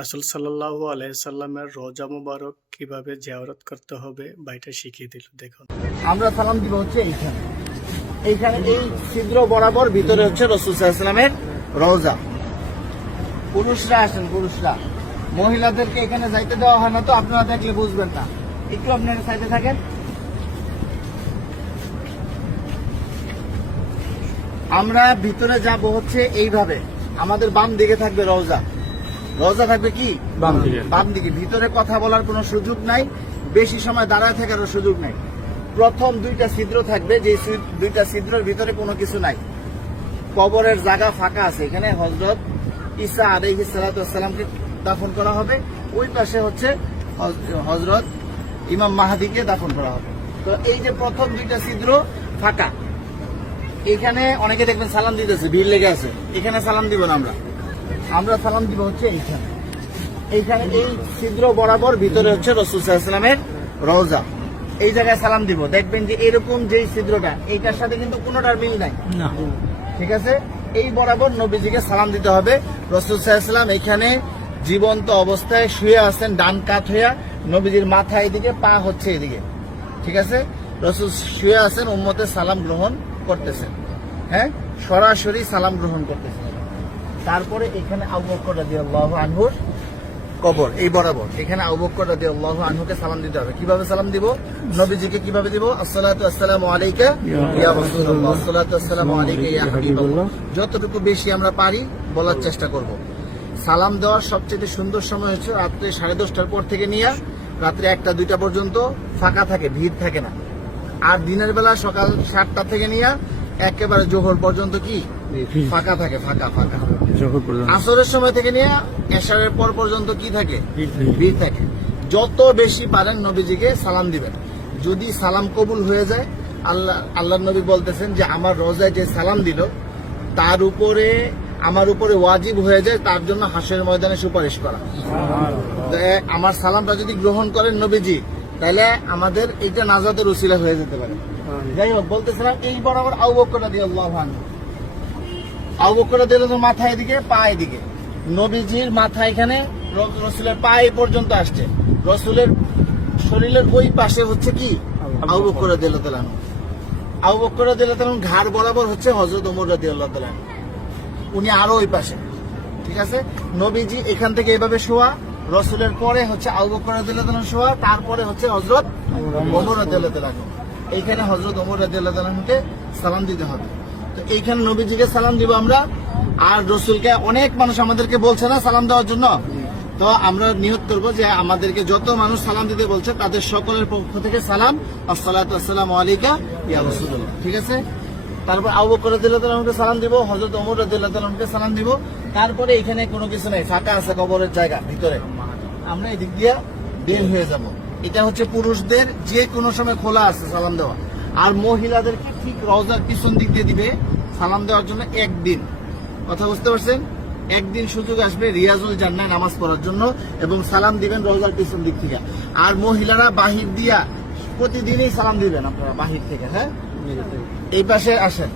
রাসূল সাল্লাল্লাহু আলাইহি সাল্লামের রওজা মুবারক কিভাবে জিয়ারত করতে হবে ভাইটা শিখিয়ে দিল। দেখুন, আমরা সালাম দিব হচ্ছে এইখানে এই ছিদ্র বরাবর ভিতরে হচ্ছে রাসূল সাল্লাল্লাহু আলাইহি সাল্লামের রওজা। পুরুষরা আসেন, পুরুষরা, মহিলাদেরকে এখানে যাইতে দেওয়া হয় না, তো আপনারা দেখলে বুঝবেন না। একটু আপনারা সাইডে থাকেন। আমরা ভিতরে যাব হচ্ছে এইভাবে, আমাদের বাম দিকে থাকবে রওজা। রওজা থাকবে কি বাম দিকে। ভিতরে কথা বলার কোনো সুযোগ নাই, বেশি সময় দাঁড়ায় থাকারও সুযোগ নাই। প্রথম দুইটা ছিদ্র থাকবে, যে দুইটা ছিদ্রের ভিতরে কোনো কিছু নাই। কবরের জায়গা ফাঁকা আছে, এখানে হযরত ঈসা আলাইহিস সালাতু ওয়াস সালামকে দাফন করা হবে। ওই পাশে হচ্ছে হযরত ইমাম মাহদিকে দাফন করা হবে। তো এই যে প্রথম দুইটা ছিদ্র ফাঁকা, এখানে অনেকে দেখবেন সালাম দিতেছে, ভিড় লেগে আছে। এখানে সালাম দিব না, আমরা সালাম দিব হচ্ছে এইখানে এই ছিদ্র বরাবর ভিতরে হচ্ছে রাসূল সাল্লাল্লাহু আলাইহি সাল্লামের রওজা। এই জায়গায় সালাম দিব, দেখবেন যে এরকম যেই ছিদ্রটা, এইটার সাথে কিন্তু কোনোটার মিল নাই, ঠিক আছে। এই বরাবর নবীজিকে সালাম দিতে হবে। রাসূল সাল্লাল্লাহু আলাইহি সাল্লাম এখানে জীবন্ত অবস্থায় শুয়ে আছেন, ডান কাত হইয়া, নবীজির মাথা এদিকে, পা হচ্ছে এদিকে, ঠিক আছে। রাসূল শুয়ে আছেন, উম্মতের সালাম গ্রহণ করতেছেন, হ্যাঁ, সরাসরি সালাম গ্রহণ করতেছেন। তারপরে এখানে আবু বকর রাদিয়াল্লাহু আনহুর কবর, এই বরাবর এখানে আবু বকর রাদিয়াল্লাহু আনহুকে সালাম দিতে হবে। কিভাবে সালাম দিব? নবীজিকে কিভাবে দিব? আসসালাতু আসসালামু আলাইকা ইয়া রাসূলুল্লাহ, আসসালাতু আসসালামু আলাইকা ইয়া হাবিবাল্লাহ। যতটুকু বেশি আমরা পারি বলার চেষ্টা করব। সালাম দেওয়ার সবচেয়ে সুন্দর সময় হচ্ছে রাত্রে 10:30টার পর থেকে নিয়ে রাত্রে 1টা-2টা পর্যন্ত ফাঁকা থাকে, ভিড় থাকে না। আর দিনের বেলা সকাল 7টা থেকে নিয়ে একেবারে জোহর পর্যন্ত কি ফাঁকা থাকে, ফাঁকা। আসরের সময় থেকে নিয়ে এশারের পর পর্যন্ত কি থাকে? ভিড় থাকে। যত বেশি পারেন নবীজিকে সালাম দিবেন। যদি সালাম কবুল হয়ে যায়, আল্লাহ নবী বলতেছেন যে আমার রওজায় যে সালাম দিল তার উপরে, আমার উপরে ওয়াজিব হয়ে যায় তার জন্য হাসরের ময়দানে সুপারিশ করা। আমার সালামটা যদি গ্রহণ করেন নবীজি, তাহলে আমাদের এইটা নাজাতের উসিলা হয়ে যেতে পারে। যাই হোক, বলতেছিলাম এই বরাবর আবু বকর রাদিয়াল্লাহু আনহু, আবু বকর রাদিয়াল্লাহু আনহু মাথা এদিকে, পা এদিকে। নবীজির মাথা এখানে, রাসূলের পা এই পর্যন্ত আসছে। রাসূলের শরীরের ওই পাশে হচ্ছে কি আবু বকর রাদিয়াল্লাহু আনহু। আবু বকর রাদিয়াল্লাহু আনহু ঘাড় বরাবর হচ্ছে হযরত ওমর রাদিয়াল্লাহু আনহু, উনি আরো ওই পাশে, ঠিক আছে। নবীজি এখান থেকে এভাবে শোয়া, রাসূলের পরে হচ্ছে আবু বকর রাদিয়াল্লাহু আনহু শোয়া, তারপরে হচ্ছে হযরত ওমর রাদিয়াল্লাহু আনহু। এইখানে হযরত ওমর রাদিয়াল্লাহু আনহুকে সালাম দিতে হবে। তো এইখানে নবীজিকে সালাম দিব আমরা। আর রাসূলকে অনেক মানুষ আমাদেরকে বলছে না সালাম দেওয়ার জন্য, তো আমরা নিয়ত করবো যে আমাদেরকে যত মানুষ সালাম দিতে বলছে তাদের সকলের পক্ষ থেকে সালাম, আসসালাতু আসসালামু আলাইকা ইয়া রাসূলুল্লাহ, ঠিক আছে। তারপর আবু বকর রাদিয়াল্লাহু আনহুকে সালাম দিব, হযরত ওমর রাদিয়াল্লাহু আনহুকে সালাম দিব। তারপরে এখানে কোনো কিছু নাই, ফাঁকা আছে কবরের জায়গা ভিতরে, আমরা এদিক দিয়ে বের হয়ে যাব। এটা হচ্ছে পুরুষদের যে কোনো সময় খোলা আছে সালাম দেওয়া। আর মহিলাদেরকে ঠিক রওজার পিছন দিক দিয়ে দিবে সালাম দেওয়ার জন্য একদিন। কথা বুঝতে পারছেন? একদিন সুযোগ আসবে রিয়াজুল জান্নাহ নামাজ পড়ার জন্য, এবং সালাম দিবেন রওজার পিছন দিক থেকে। আর মহিলারা বাহির দিয়া প্রতিদিনই সালাম দিবেন আপনারা বাহির থেকে, হ্যাঁ। এই পাশে আসেন।